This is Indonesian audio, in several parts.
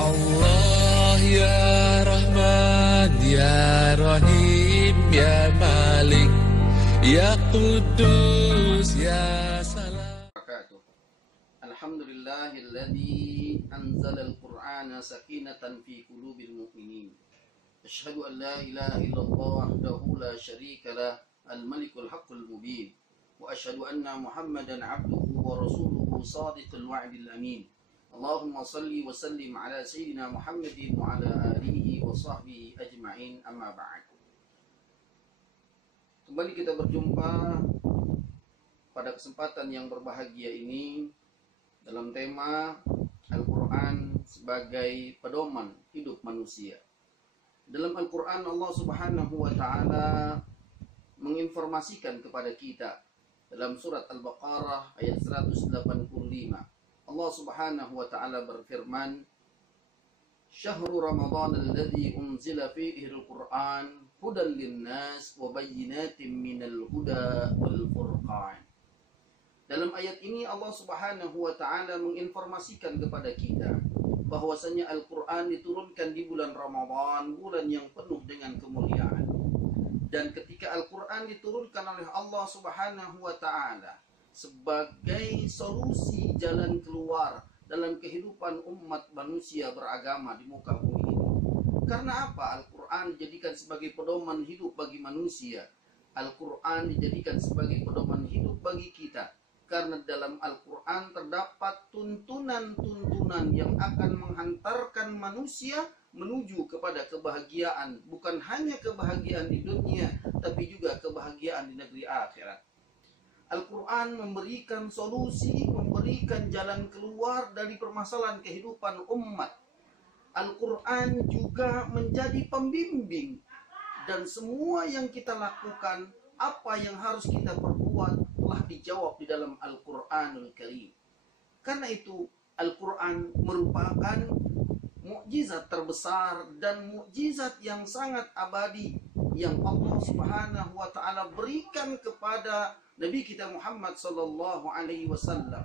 Allah ya Rahman ya Rahim ya Malik ya Qudus ya Salam. Alhamdulillahilladzi anzalal Qur'ana sakinatan fi qulubil mu'minin. Asyhadu an la ilaha illallah wahdahu la syarika lah, al-malikul haqqul mubin. Wa asyhadu anna Muhammadan 'abduhu wa rasuluhu shadiqul wa'dil amin. Allahumma salli wa sallim ala sayyidina Muhammadin wa ala alihi wa sahbihi ajma'in, amma ba'd. Kembali kita berjumpa pada kesempatan yang berbahagia ini dalam tema Al-Quran sebagai pedoman hidup manusia. Dalam Al-Quran Allah Subhanahu wa Ta'ala menginformasikan kepada kita dalam surat Al-Baqarah ayat 185. Allah Subhanahu wa Ta'ala berfirman, Syahrul Ramadan alladzi unzila fihi al-Qur'an hudan lin-nas wa bayyinatin minal huda wal furqan. Dalam ayat ini Allah Subhanahu wa Ta'ala menginformasikan kepada kita bahwasanya Al-Quran diturunkan di bulan Ramadan, bulan yang penuh dengan kemuliaan. Dan ketika Al-Quran diturunkan oleh Allah Subhanahu wa Ta'ala sebagai solusi jalan keluar dalam kehidupan umat manusia beragama di muka bumi ini. Karena apa? Al-Quran dijadikan sebagai pedoman hidup bagi manusia. Al-Quran dijadikan sebagai pedoman hidup bagi kita. Karena dalam Al-Quran terdapat tuntunan-tuntunan yang akan menghantarkan manusia menuju kepada kebahagiaan. Bukan hanya kebahagiaan di dunia, tapi juga kebahagiaan di negeri akhirat. Al-Quran memberikan solusi, memberikan jalan keluar dari permasalahan kehidupan umat. Al-Quran juga menjadi pembimbing. Dan semua yang kita lakukan, apa yang harus kita perbuat, telah dijawab di dalam Al-Quranul Karim. Karena itu, Al-Quran merupakan mukjizat terbesar dan mukjizat yang sangat abadi yang Allah Subhanahu wa Ta'ala berikan kepada Nabi kita Muhammad sallallahu alaihi wasallam,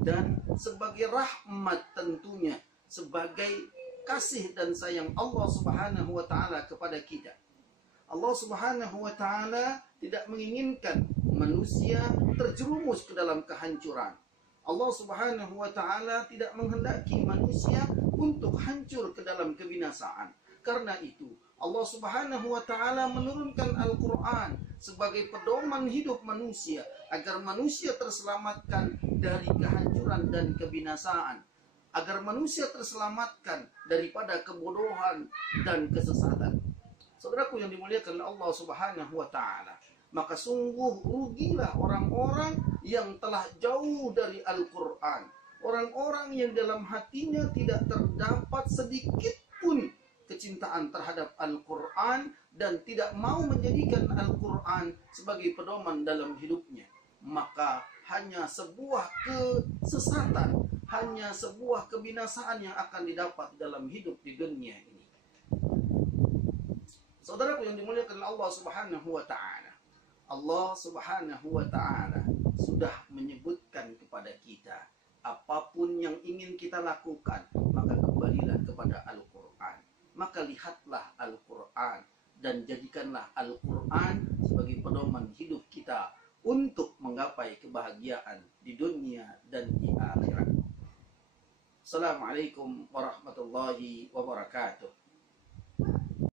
dan sebagai rahmat tentunya, sebagai kasih dan sayang Allah Subhanahu wa Ta'ala kepada kita. Allah Subhanahu wa Ta'ala tidak menginginkan manusia terjerumus ke dalam kehancuran. Allah Subhanahu wa Ta'ala tidak menghendaki manusia untuk hancur ke dalam kebinasaan. Karena itu Allah Subhanahu wa Ta'ala menurunkan Al-Quran sebagai pedoman hidup manusia agar manusia terselamatkan dari kehancuran dan kebinasaan, agar manusia terselamatkan daripada kebodohan dan kesesatan. Saudaraku yang dimuliakan oleh Allah Subhanahu wa Ta'ala, maka sungguh rugilah orang-orang yang telah jauh dari Al-Quran, orang-orang yang dalam hatinya tidak terdapat sedikit pun kecintaan terhadap Al-Quran dan tidak mau menjadikan Al-Quran sebagai pedoman dalam hidupnya. Maka hanya sebuah kesesatan, hanya sebuah kebinasaan yang akan didapat dalam hidup di dunia ini. Saudaraku yang dimuliakan Allah Subhanahu wa Ta'ala, Allah Subhanahu wa Ta'ala sudah menyebutkan kepada kita, apapun yang ingin kita lakukan, maka kembalilah kepada Al-Quran. Maka lihatlah Al-Quran dan jadikanlah Al-Quran sebagai pedoman hidup kita untuk menggapai kebahagiaan di dunia dan di akhirat. Assalamualaikum warahmatullahi wabarakatuh.